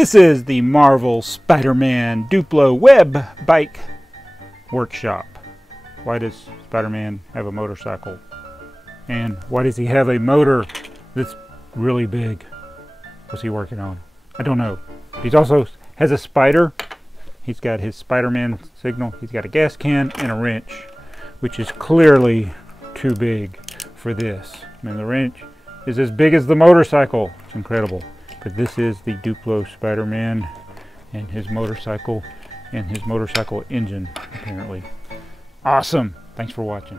This is the Marvel Spider-Man Duplo web bike workshop. Why does Spider-Man have a motorcycle? And why does he have a motor that's really big? What's he working on? I don't know. He also has a spider. He's got his Spider-Man signal. He's got a gas can and a wrench, which is clearly too big for this. I mean, the wrench is as big as the motorcycle. It's incredible. But this is the Duplo Spider-Man and his motorcycle engine, apparently. Awesome. Thanks for watching.